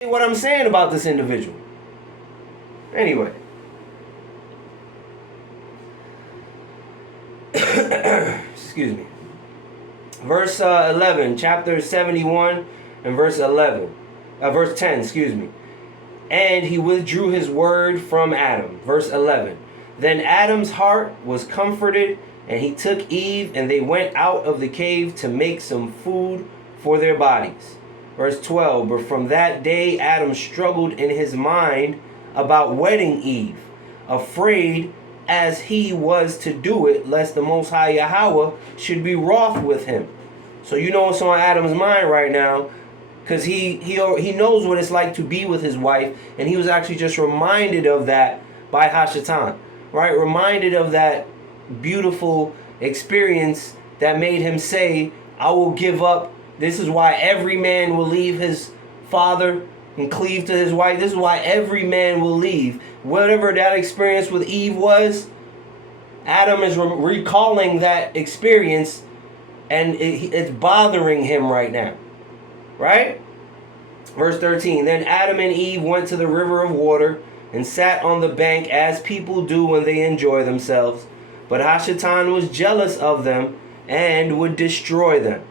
what I'm saying about this individual. Anyway. Excuse me. Verse 11, chapter 71 and verse 11. Verse 10, excuse me. And he withdrew his word from Adam. Verse 11. Then Adam's heart was comforted, and he took Eve, and they went out of the cave to make some food for their bodies. Verse 12. But from that day Adam struggled in his mind about wedding Eve, afraid as he was to do it, lest the Most High Yahweh should be wroth with him. So you know what's on Adam's mind right now, because he knows what it's like to be with his wife, and he was actually just reminded of that by Hashatan, right? Reminded of that beautiful experience that made him say, I will give up. This is why every man will leave his father and cleave to his wife. This is why every man will leave. Whatever that experience with Eve was, Adam is recalling that experience, and it's bothering him right now. Right? Verse 13. Then Adam and Eve went to the river of water and sat on the bank as people do when they enjoy themselves. But Hashatan was jealous of them and would destroy them.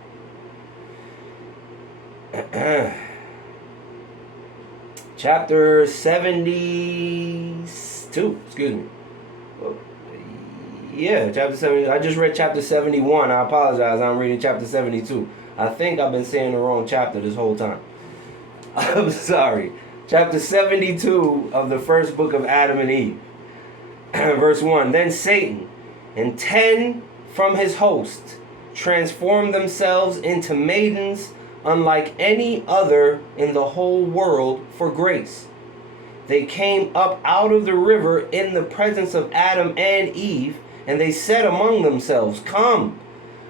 Chapter 72. Excuse me. Yeah, chapter 70. I just read chapter 71. I apologize. I'm reading chapter 72. I think I've been saying the wrong chapter this whole time. I'm sorry. Chapter 72 of the first book of Adam and Eve. Verse 1. Then Satan and 10 from his host transformed themselves into maidens unlike any other in the whole world for grace. They came up out of the river in the presence of Adam and Eve, and they said among themselves, Come,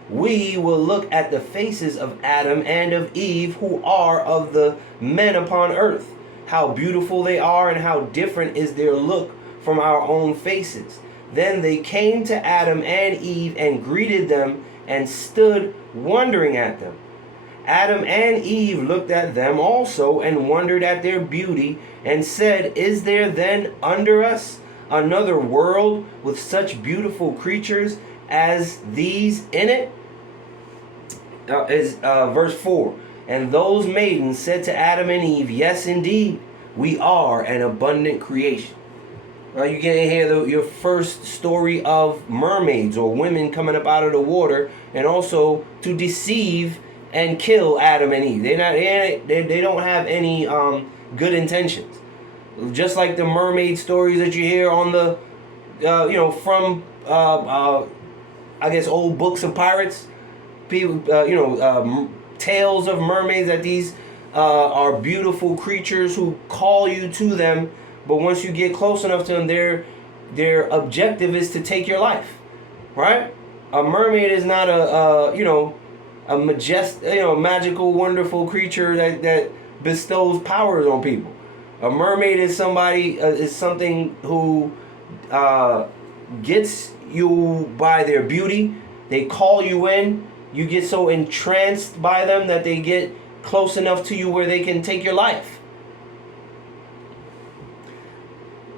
we will look at the faces of Adam and of Eve, who are of the men upon earth. How beautiful they are, and how different is their look from our own faces. Then they came to Adam and Eve and greeted them and stood wondering at them. Adam and Eve looked at them also and wondered at their beauty and said, Is there then under us another world with such beautiful creatures as these in it? Verse 4. And those maidens said to Adam and Eve, Yes, indeed, we are an abundant creation. You can hear your first story of mermaids or women coming up out of the water, and also to deceive and kill Adam and Eve. They don't have any good intentions. Just like the mermaid stories that you hear on the from I guess old books of pirates, people tales of mermaids, that these are beautiful creatures who call you to them, but once you get close enough to them, their objective is to take your life. Right? A mermaid is not a majestic, magical, wonderful creature that bestows powers on people. A mermaid is something who gets you by their beauty. They call you in. You get so entranced by them that they get close enough to you where they can take your life.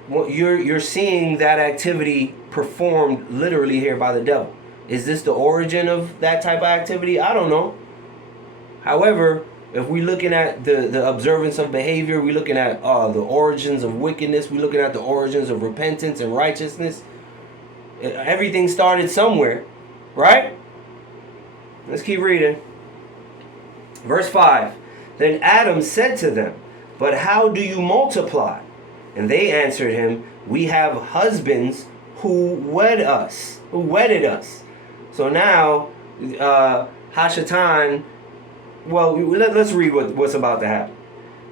Well, you're seeing that activity performed literally here by the devil. Is this the origin of that type of activity? I don't know. However, if we're looking at the observance of behavior, we're looking at the origins of wickedness, we're looking at the origins of repentance and righteousness. Everything started somewhere, right? Let's keep reading. Verse 5. Then Adam said to them, But how do you multiply? And they answered him, We have husbands who wedded us. So now, Hashatan, well, let's read what's about to happen.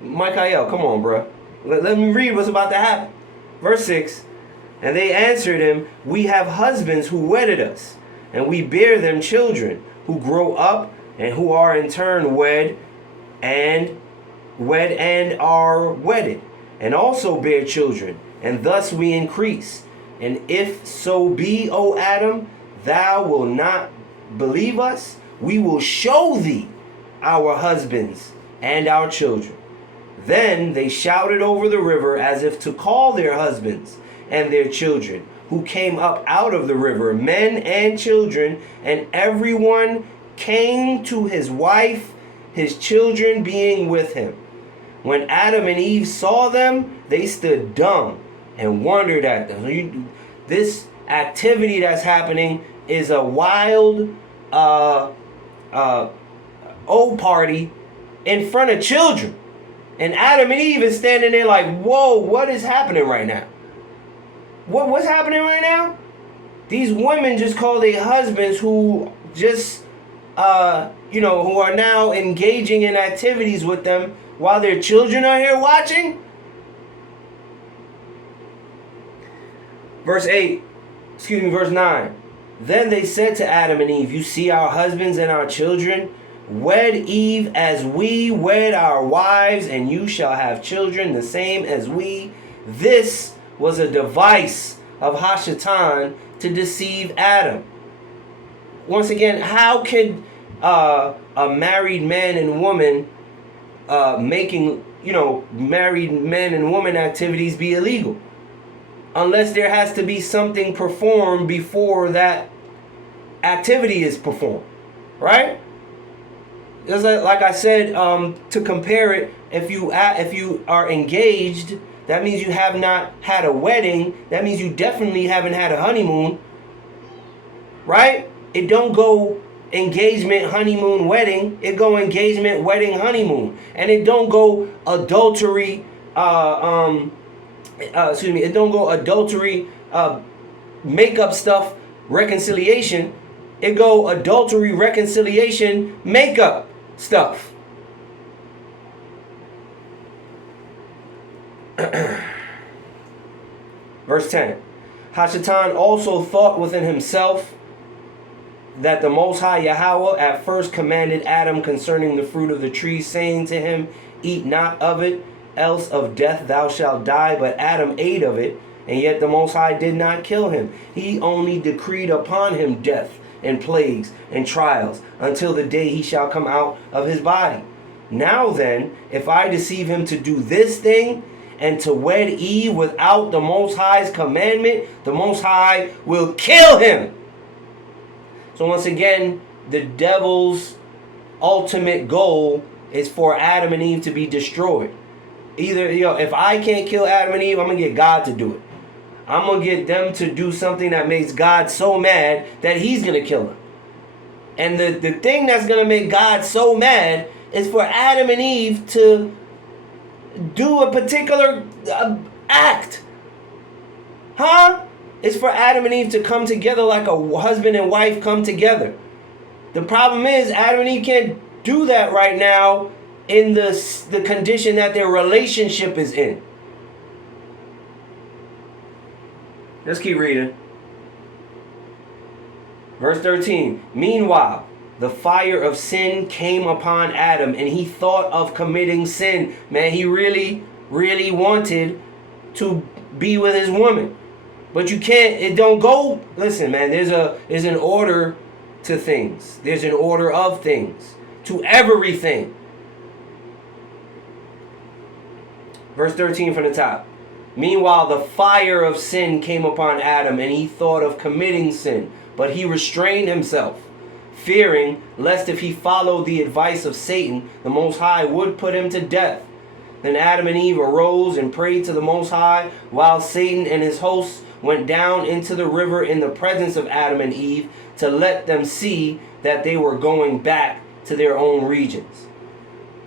Michael, come on, bro. Let me read what's about to happen. Verse 6, And they answered him, We have husbands who wedded us, and we bear them children, who grow up, and who are in turn wed and are wedded, and also bear children, and thus we increase. And if so be, O Adam, thou wilt not believe us, we will show thee our husbands and our children. Then they shouted over the river as if to call their husbands and their children, who came up out of the river, men and children, and everyone came to his wife, his children being with him. When Adam and Eve saw them, they stood dumb and wondered at them. This activity that's happening is a wild old party in front of children. And Adam and Eve is standing there like, whoa, what is happening right now? What's happening right now? These women just call their husbands who just, who are now engaging in activities with them while their children are here watching. Verse 9. Then they said to Adam and Eve, you see our husbands and our children? Wed Eve as we wed our wives, and you shall have children the same as we. This was a device of Hashatan to deceive Adam. Once again, how can a married man and woman making, married men and woman activities be illegal? Unless there has to be something performed before that activity is performed, right? It's like I said, to compare it, if you are engaged, that means you have not had a wedding. That means you definitely haven't had a honeymoon, right? It don't go engagement, honeymoon, wedding. It go engagement, wedding, honeymoon, and it don't go adultery. It don't go adultery, makeup stuff, reconciliation. It go adultery, reconciliation, makeup stuff. Verse 10. Hashatan also thought within himself that the Most High Yahweh at first commanded Adam concerning the fruit of the tree, saying to him, eat not of it, else of death thou shalt die. But Adam ate of it, and yet the Most High did not kill him. He only decreed upon him death and plagues and trials until the day he shall come out of his body. Now then, if I deceive him to do this thing, and to wed Eve without the Most High's commandment, the Most High will kill him. So once again, the devil's ultimate goal is for Adam and Eve to be destroyed. Either, if I can't kill Adam and Eve, I'm going to get God to do it. I'm going to get them to do something that makes God so mad that he's going to kill them. And the thing that's going to make God so mad is for Adam and Eve to do a particular act. It's for Adam and Eve to come together like a husband and wife come together. The problem is Adam and Eve can't do that right now in the condition that their relationship is in. Let's keep reading. Verse 13. Meanwhile, the fire of sin came upon Adam, and he thought of committing sin. Man, he really, really wanted to be with his woman. But you can't, it don't go. Listen, man, there's an order to things. There's an order of things. To everything. Verse 13 from the top. Meanwhile, the fire of sin came upon Adam, and he thought of committing sin. But he restrained himself, fearing lest if he followed the advice of Satan, the Most High would put him to death. Then Adam and Eve arose and prayed to the Most High, while Satan and his hosts went down into the river in the presence of Adam and Eve, to let them see that they were going back to their own regions.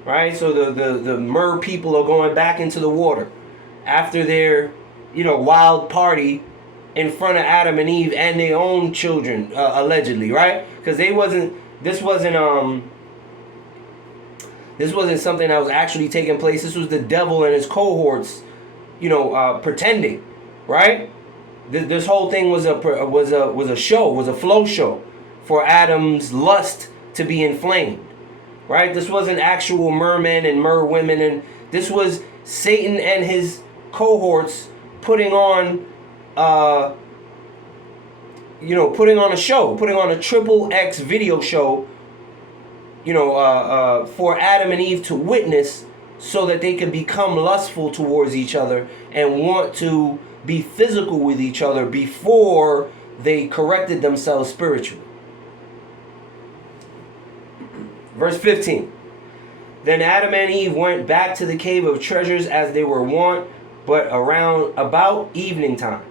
Right? So the Mer people are going back into the water after their, wild party in front of Adam and Eve and their own children, allegedly, right? Because this wasn't something that was actually taking place. This was the devil and his cohorts, pretending, right? This whole thing was a show, was a flow show for Adam's lust to be inflamed, right? This wasn't actual mermen and merwomen, and this was Satan and his cohorts putting on a show, putting on a triple X video show, for Adam and Eve to witness so that they could become lustful towards each other and want to be physical with each other before they corrected themselves spiritually. Verse 15. Then Adam and Eve went back to the cave of treasures as they were wont, but about evening time.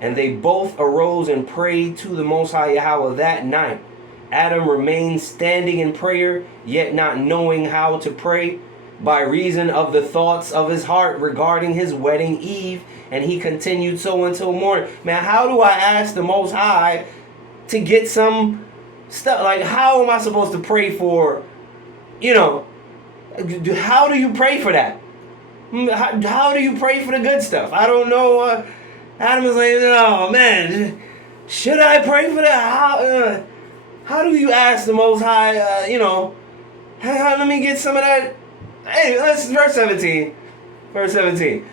And they both arose and prayed to the Most High Yahweh that night. Adam remained standing in prayer, yet not knowing how to pray, by reason of the thoughts of his heart regarding his wedding Eve. And he continued so until morning. Man, how do I ask the Most High to get some stuff? Like, how am I supposed to pray for, how do you pray for that? How do you pray for the good stuff? I don't know. Adam is like, oh man, should I pray for that? How do you ask the Most High, let me get some of that? Hey, verse 17. Verse 17.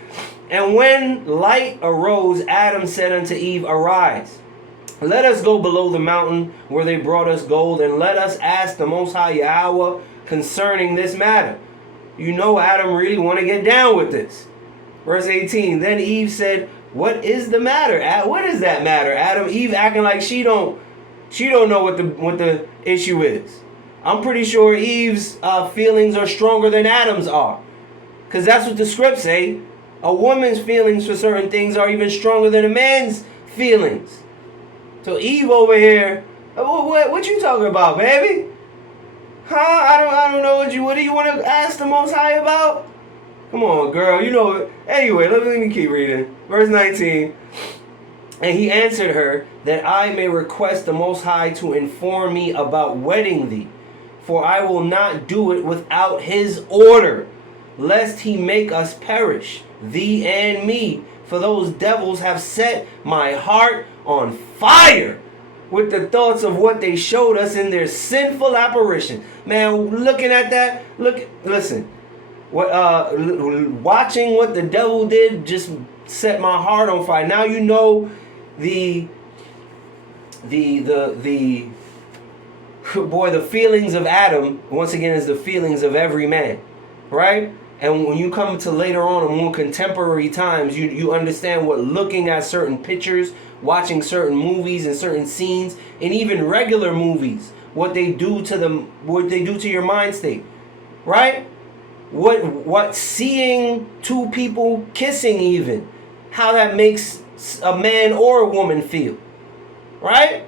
And when light arose, Adam said unto Eve, arise, let us go below the mountain where they brought us gold, and let us ask the Most High Yahweh concerning this matter. Adam really want to get down with this. Verse 18. Then Eve said, what is the matter? What is that matter, Adam? Eve acting like she don't know what the issue is. I'm pretty sure Eve's feelings are stronger than Adam's are. Because that's what the scripts say. A woman's feelings for certain things are even stronger than a man's feelings. So Eve over here, what you talking about, baby? Huh? I don't know what do you want to ask the Most High about? Come on, girl. Anyway, let me keep reading. Verse 19. And he answered her, that I may request the Most High to inform me about wedding thee. For I will not do it without his order, lest he make us perish, thee and me. For those devils have set my heart on fire with the thoughts of what they showed us in their sinful apparition. Man, looking at that, listen. Watching what the devil did just set my heart on fire. Now you know the feelings of Adam, once again, is the feelings of every man, right? And when you come to later on in more contemporary times, you understand what looking at certain pictures, watching certain movies and certain scenes, and even regular movies, what they do to your mind state, right? What seeing two people kissing, even how that makes a man or a woman feel, right?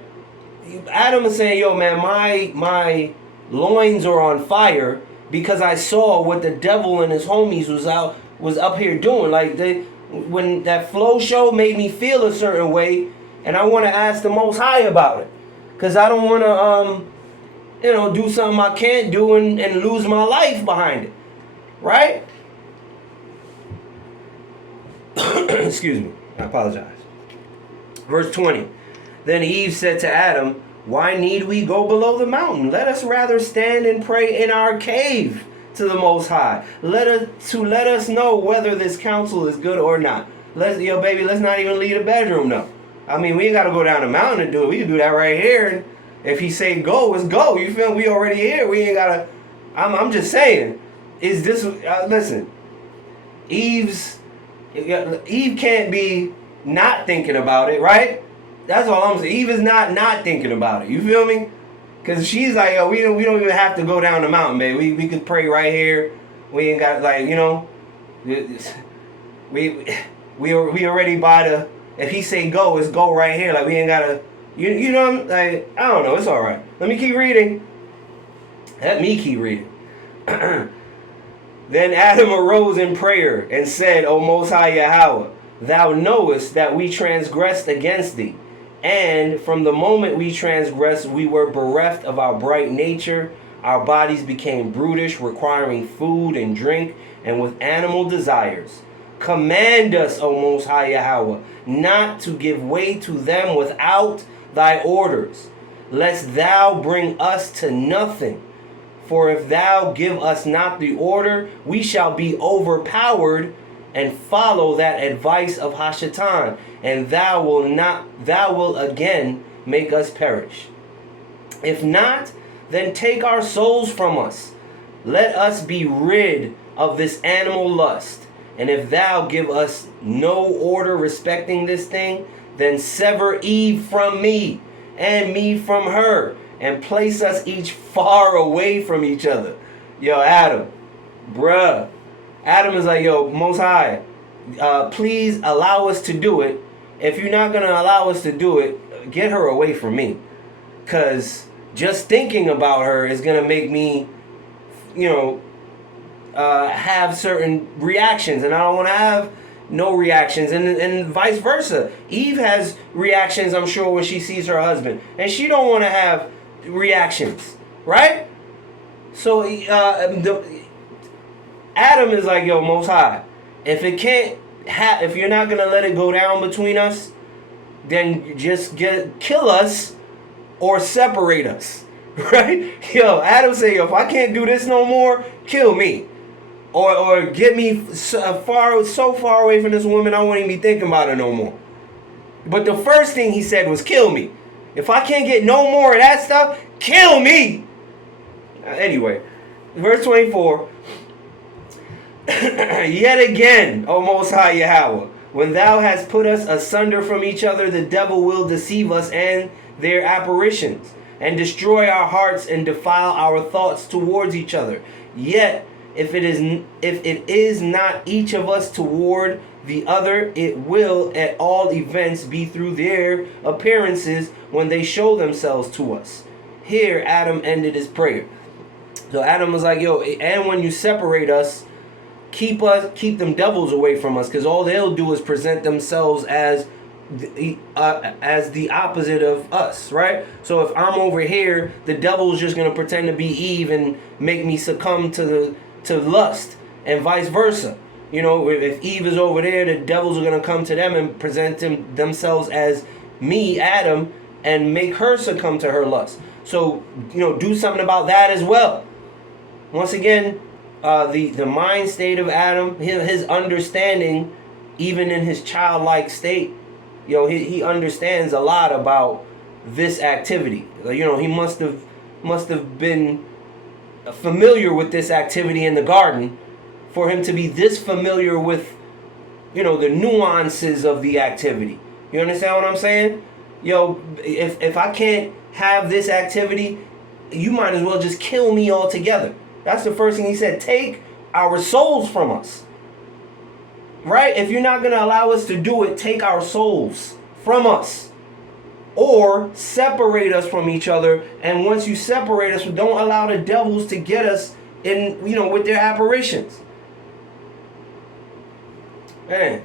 Adam is saying, yo man, my loins are on fire because I saw what the devil and his homies was up here doing. Like when that flow show made me feel a certain way, and I want to ask the Most High about it, because I don't want to do something I can't do and lose my life behind it, right? Excuse me, I apologize. Verse 20. Then Eve said to Adam, why need we go below the mountain? Let us rather stand and pray in our cave to the Most High. Let us know whether this counsel is good or not. Let's not even leave the bedroom though. I mean, we ain't got to go down the mountain to do it. We can do that right here. And if he say go, it's go. You feel me? We already here. We ain't got to. I'm just saying. Is this? Listen. Eve can't be not thinking about it, right? That's all I'm saying. Eve is not thinking about it. You feel me? Because she's like, yo, we don't even have to go down the mountain, babe. We could pray right here. We ain't got we already by the. If he say go, it's go right here. Like we ain't gotta. You know what I'm like. I don't know. It's all right. Let me keep reading. Let me keep reading. Then Adam arose in prayer and said, O Most High Yahweh, thou knowest that we transgressed against thee. And from the moment we transgressed, we were bereft of our bright nature. Our bodies became brutish, requiring food and drink, and with animal desires. Command us, O Most High Yahweh, not to give way to them without thy orders, lest thou bring us to nothing. For if thou give us not the order, we shall be overpowered and follow that advice of Hashatan, and thou will again make us perish. If not, then take our souls from us. Let us be rid of this animal lust. And if thou give us no order respecting this thing, then sever Eve from me, and me from her, and place us each far away from each other. Yo, Adam, bruh. Adam is like, yo, Most High, please allow us to do it. If you're not going to allow us to do it, get her away from me. Because just thinking about her is going to make me, have certain reactions. And I don't want to have no reactions. And vice versa. Eve has reactions, I'm sure, when she sees her husband. And she don't want to have reactions. Right? So Adam is like, yo, Most High, if you're not gonna let it go down between us, then just kill us or separate us, right? Yo, Adam say, yo, if I can't do this no more, kill me, or get me so far away from this woman, I won't even be thinking about her no more. But the first thing he said was, kill me. If I can't get no more of that stuff, kill me. Anyway, verse 24. Yet again, O Most High Yahweh, when thou hast put us asunder from each other, the devil will deceive us and their apparitions, and destroy our hearts and defile our thoughts towards each other. Yet, if it is not each of us toward the other, it will at all events be through their appearances when they show themselves to us. Here Adam ended his prayer. So Adam was like, yo, and when you separate us, keep them devils away from us, because all they'll do is present themselves as the opposite of us, right? So if I'm over here, the devil's just gonna pretend to be Eve and make me succumb to lust, and vice versa. If Eve is over there, the devils are gonna come to them and present themselves as me, Adam, and make her succumb to her lust. So do something about that as well. Once again, the mind state of Adam, his understanding, even in his childlike state, he understands a lot about this activity. He must have been familiar with this activity in the garden for him to be this familiar with, the nuances of the activity. You understand what I'm saying? If I can't have this activity, you might as well just kill me altogether. That's the first thing he said. Take our souls from us. Right? If you're not going to allow us to do it, take our souls from us. Or separate us from each other. And once you separate us, don't allow the devils to get us in, with their apparitions. Man.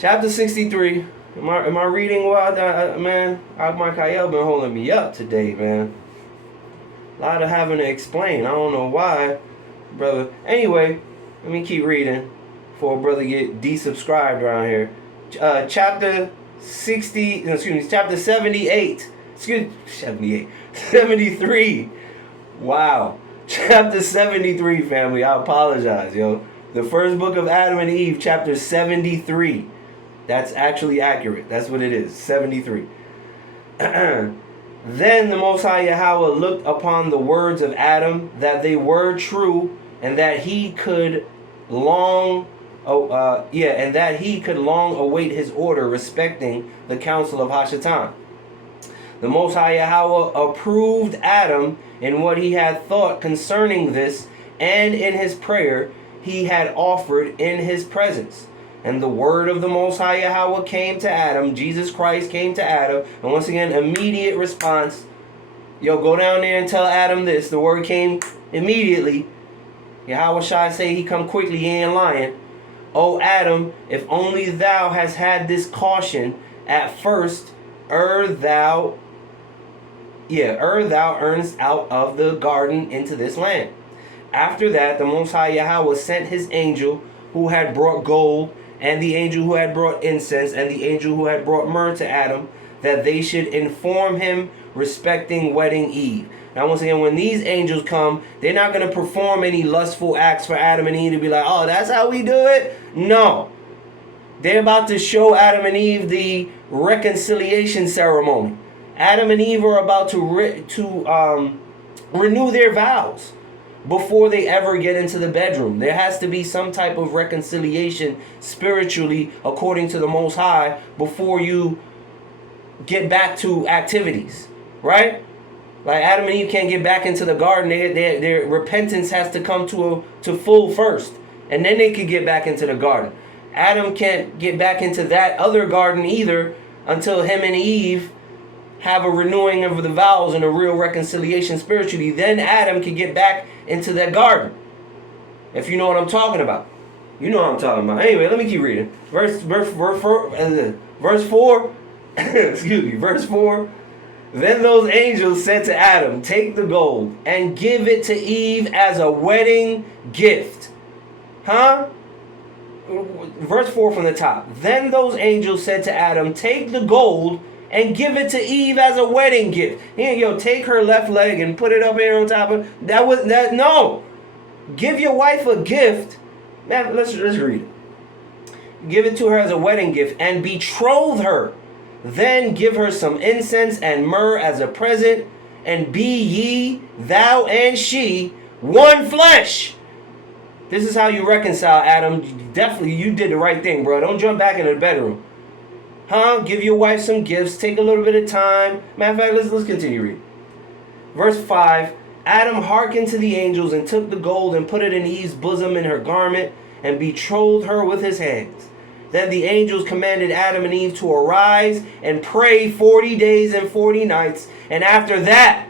Chapter 63. Am I reading well? Man, Mikael been holding me up today, man. A lot of having to explain. I don't know why, brother. Anyway, let me keep reading before brother get desubscribed around here. Chapter 78. 73. Wow. Chapter 73, family. I apologize, yo. The first book of Adam and Eve, chapter 73. That's actually accurate. That's what it is. 73. Then the Most High Yahweh looked upon the words of Adam, that they were true, and that he could long await his order respecting the counsel of Hashatan. The Most High Yahweh approved Adam in what he had thought concerning this, and in his prayer he had offered in his presence. And the word of the Most High Yahweh came to Adam. Jesus Christ came to Adam. And once again, immediate response. Go down there and tell Adam this. The word came immediately. Yahweh Shai say he come quickly, he ain't lying. O Adam, if only thou hast had this caution at first, thou earnest out of the garden into this land. After that, the Most High Yahweh sent his angel who had brought gold, and the angel who had brought incense, and the angel who had brought myrrh to Adam, that they should inform him respecting wedding Eve. Now, once again, when these angels come, they're not going to perform any lustful acts for Adam and Eve to be like, oh, that's how we do it? No. They're about to show Adam and Eve the reconciliation ceremony. Adam and Eve are about to renew their vows. before they ever get into the bedroom. There has to be some type of reconciliation spiritually according to the Most High before you get back to activities, right? Like Adam and Eve can't get back into the garden. Their repentance has to come to full first, and then they could get back into the garden. Adam can't get back into that other garden either until him and Eve have a renewing of the vows and a real reconciliation spiritually. Then Adam can get back into that garden. If you know what I'm talking about. You know what I'm talking about. Anyway, let me keep reading. Verse 4. Excuse me. Verse 4. Then those angels said to Adam, take the gold and give it to Eve as a wedding gift. Huh? Verse 4 from the top. Then those angels said to Adam, take the gold and give it to Eve as a wedding gift. Here, yo, take her left leg and put it up here on top of that. No. Give your wife a gift. Man, let's read it. Give it to her as a wedding gift and betroth her. Then give her some incense and myrrh as a present, and be ye, thou and she, one flesh. This is how you reconcile, Adam. Definitely, you did the right thing, bro. Don't jump back into the bedroom. Huh? Give your wife some gifts. Take a little bit of time. Matter of fact, let's continue reading. Verse 5. Adam hearkened to the angels and took the gold and put it in Eve's bosom in her garment and betrothed her with his hands. Then the angels commanded Adam and Eve to arise and pray 40 days and 40 nights. And after that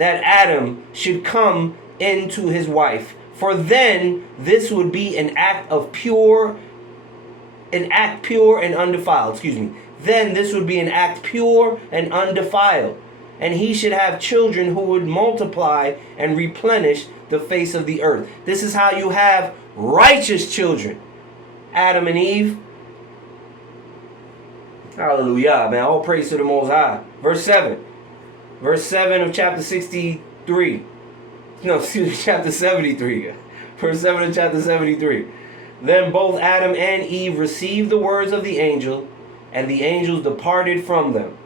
Adam should come into his wife. For then this would be an act pure and undefiled. Then this would be an act pure and undefiled. And he should have children who would multiply and replenish the face of the earth. This is how you have righteous children. Adam and Eve. Hallelujah, man. All praise to the Most High. Verse 7. Verse 7 of chapter 63. No, excuse me, chapter 73. Verse 7 of chapter 73. Then both Adam and Eve received the words of the angel, and the angels departed from them.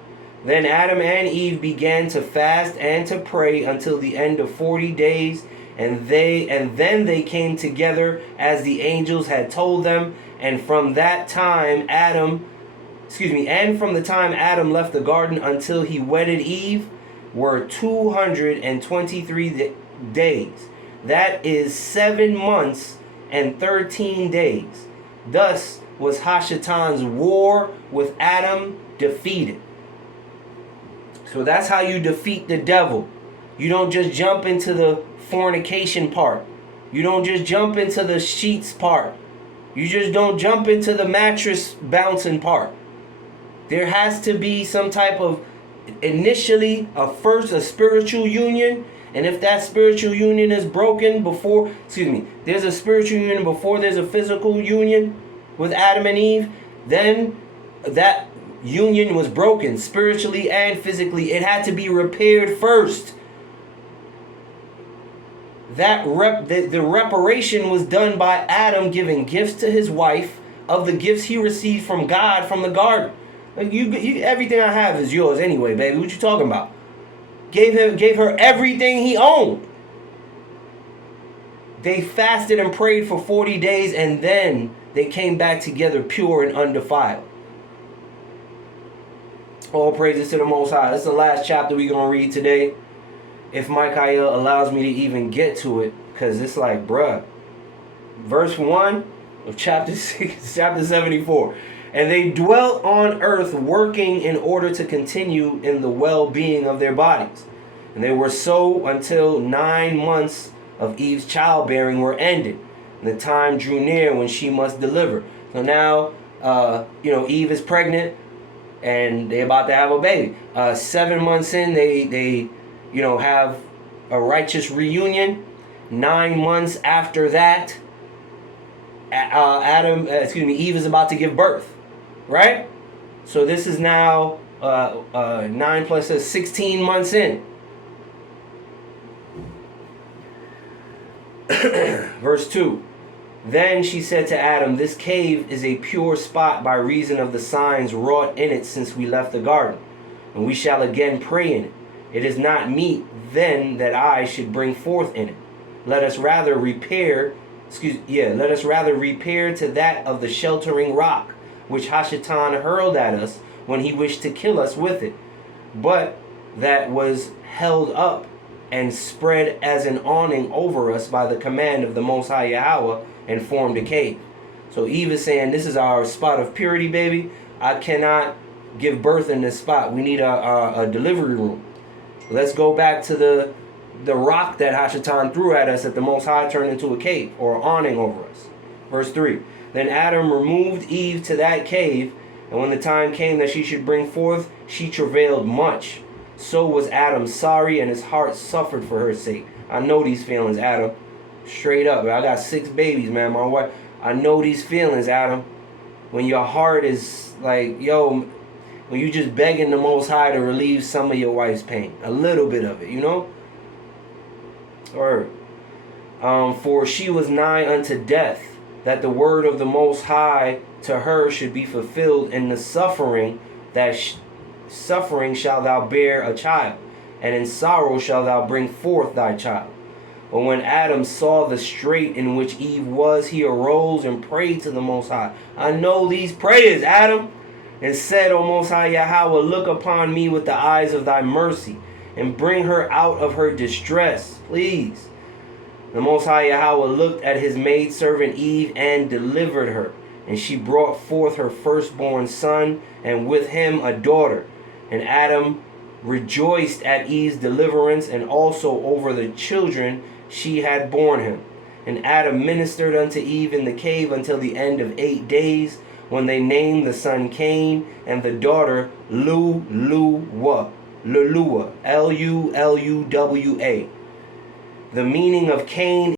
Then Adam and Eve began to fast and to pray until the end of 40 days, and then they came together as the angels had told them, and from the time Adam left the garden until he wedded Eve were 223 days. That is 7 months and 13 days. Thus was Hashatan's war with Adam defeated. So that's how you defeat the devil. You don't just jump into the fornication part. You don't just jump into the sheets part. You just don't jump into the mattress bouncing part. There has to be some type of initially a spiritual union. And if that spiritual union is broken there's a spiritual union before there's a physical union with Adam and Eve, then that union was broken spiritually and physically. It had to be repaired first. The reparation was done by Adam giving gifts to his wife of the gifts he received from God from the garden. Like you everything I have is yours anyway, baby. What you talking about? Gave her everything he owned. They fasted and prayed for 40 days, and then they came back together pure and undefiled. All praises to the Most High. That's the last chapter we're going to read today. If Michael allows me to even get to it, because it's like, bruh. Verse 1 of chapter 74. And they dwelt on earth working in order to continue in the well-being of their bodies. And they were so until 9 months of Eve's childbearing were ended. And the time drew near when she must deliver. So now, Eve is pregnant and they're about to have a baby. 7 months in, they have a righteous reunion. 9 months after that, Eve is about to give birth. Right? So this is now 9 plus 16 months in. Verse 2. Then she said to Adam, this cave is a pure spot by reason of the signs wrought in it since we left the garden, and we shall again pray in it. It is not meet then that I should bring forth in it. Let us rather repair let us rather repair to that of the sheltering rock, which Hashatan hurled at us when he wished to kill us with it, but that was held up and spread as an awning over us by the command of the Most High Yahweh, and formed a cave. So Eve is saying, this is our spot of purity, baby. I cannot give birth in this spot. We need a delivery room. Let's go back to the rock that Hashatan threw at us, that the Most High turned into a cave, or awning over us. Verse 3. Then Adam removed Eve to that cave, and when the time came that she should bring forth, she travailed much. So was Adam sorry, and his heart suffered for her sake. I know these feelings, Adam. Straight up. I got 6 babies, man. My wife. I know these feelings, Adam. When your heart is like, yo, when you just begging the Most High to relieve some of your wife's pain. A little bit of it, you know? Or, for she was nigh unto death, that the word of the Most High to her should be fulfilled in the suffering, that suffering shalt thou bear a child, and in sorrow shalt thou bring forth thy child. But when Adam saw the strait in which Eve was, he arose and prayed to the Most High. I know these prayers, Adam. And said, O Most High Yahweh, look upon me with the eyes of thy mercy, and bring her out of her distress, please. The Most High Yahweh looked at his maidservant Eve and delivered her. And she brought forth her firstborn son, and with him a daughter. And Adam rejoiced at Eve's deliverance, and also over the children she had borne him. And Adam ministered unto Eve in the cave until the end of 8 days, when they named the son Cain, and the daughter Luluwa, Luluwa, Luluwa. The meaning of Cain